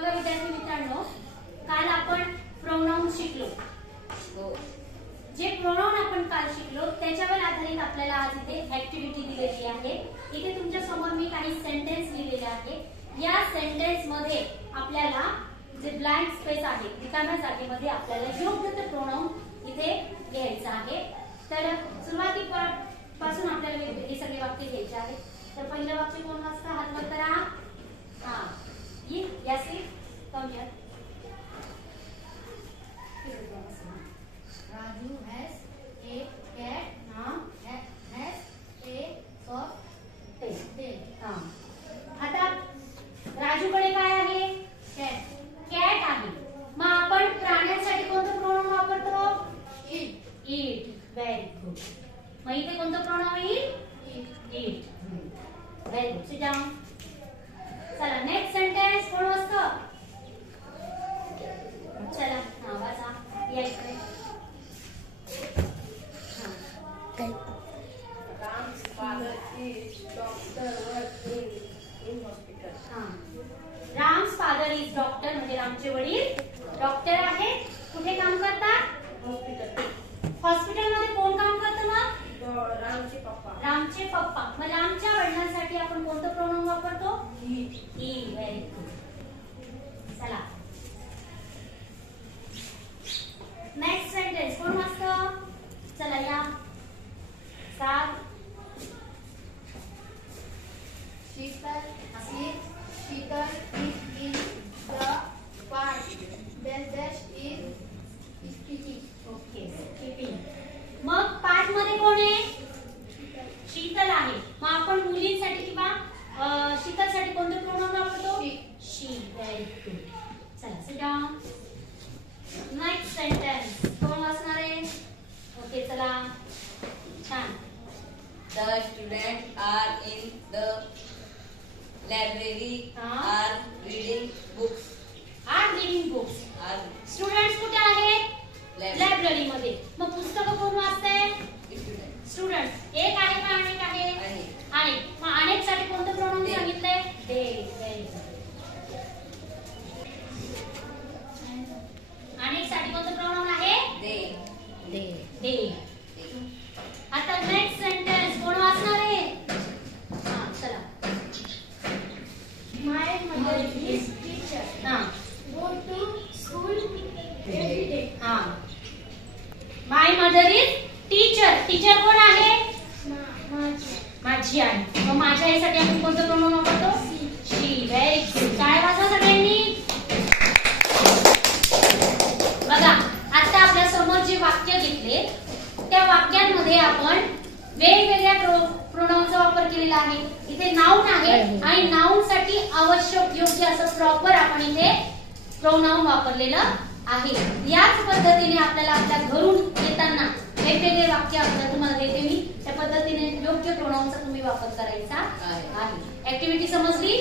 बघा विद्यार्थी मित्रांनो, काल आपण प्रोनाउन शिकलो. जे प्रोनाउन आपण काल शिकलो त्याच्यावर आधारित आपल्याला आज इथे ऍक्टिव्हिटी दिलेली आहे. इथे तुमच्या समोर मी काही सेंटेन्स लिहिलेले आहे. या सेंटेन्स मध्ये आपल्याला जे ब्लँक स्पेस आहे, रिकाम्या जागेमध्ये आपल्याला योग्य ते प्रोनाउन इथे घ्यायचं आहे. तर सुरुवातीपासून आपल्याला हे सगळे वाक्य घ्यायचे आहेत. तर पहिलं वाक्य कोण वाचतं? हात वर करा. हा, yes, come here. Raju has a cat. Has a soft tail. आता राजूकडे काय आहे? Cat. कॅट आहे. मग आपण प्राण्यांसाठी कोणतं प्रोनाउन वापरतो? It. इट. Very good. मग इथे कोणतं प्रोनाउन येईल? It. Very good. Sit down. चला नेक्स्ट सेंटेन्स कोण वाचतं? चला हा वाचा. या इकडे. Ram's father is doctor working in hospital. Ram's father is doctor, म्हणजे रामचे वडील डॉक्टर आहेत. कुठे काम करतात? हॉस्पिटल. हॉस्पिटल मध्ये कोण काम करतं? मग रामचे पप्पा. रामचे पप्पा. मग रामच्या वडिलांसाठी आपण कोणतं प्रोनाउन वापरतो? ही. Very good. चला नेक्स्ट सेंटेन्स कोण वाचतं? चला या. सात. Sheetal is in the park. Dash is speaking. Okay. Keeping. मग पाठ मध्ये कोण आहे? शीतल आहे. मग आपण मुलींसाठी किंवा शीतलसाठी कोणते प्रोनाउन वापरतो? शी. Very good. चला सिट डाऊन. नेक्स्ट सेंटेन्स कोण वाचणार आहे? ओके चला. छान. The students are in the library. Are reading books. Are reading books. Are students कुठे आहेत? library. लायब्ररी मध्ये. मग पुस्तकं कोण वाचतंय? Students. स्टुडंट. एक आहे का अनेक आहे? अनेक. अनेक. मग अनेक साठी कोणतं प्रोनाउन They. सांगितलंय? दे. Very good. अनेक साठी कोणतं प्रोनाउन आहे? They. दे. आता नेक्स्ट सेंटेन्स कोण वाचणार आहे? हा चला. My mother is teacher. हा Go to school every day. हा. माय मदर इज टीचर. टीचर कोण आहे? माझी आई. मग माझ्या आईसाठी आपण कोणतं प्रोनाउन वापरतो? शी. Very good. काय वाचा सगळ्यांनी? बघा आता आपल्या समोर जे वाक्य घेतले त्या वाक्यांमध्ये आपण वेगवेगळ्या प्रोनाउनचा वापर केलेला आहे. इथे नाउन आहे आणि नाउन साठी आवश्यक योग्य असं प्रॉपर आपण इथे प्रोनाउन वापरलेलं आहे. याच पद्धतीने आपल्याला आपल्या घरून येताना वेगवेगळे वाक्य आपल्याला तुम्हाला देते मी, त्या पद्धतीने योग्य प्रोनाउनचा तुम्ही वापर करायचा आहे. ऍक्टिव्हिटी समजली?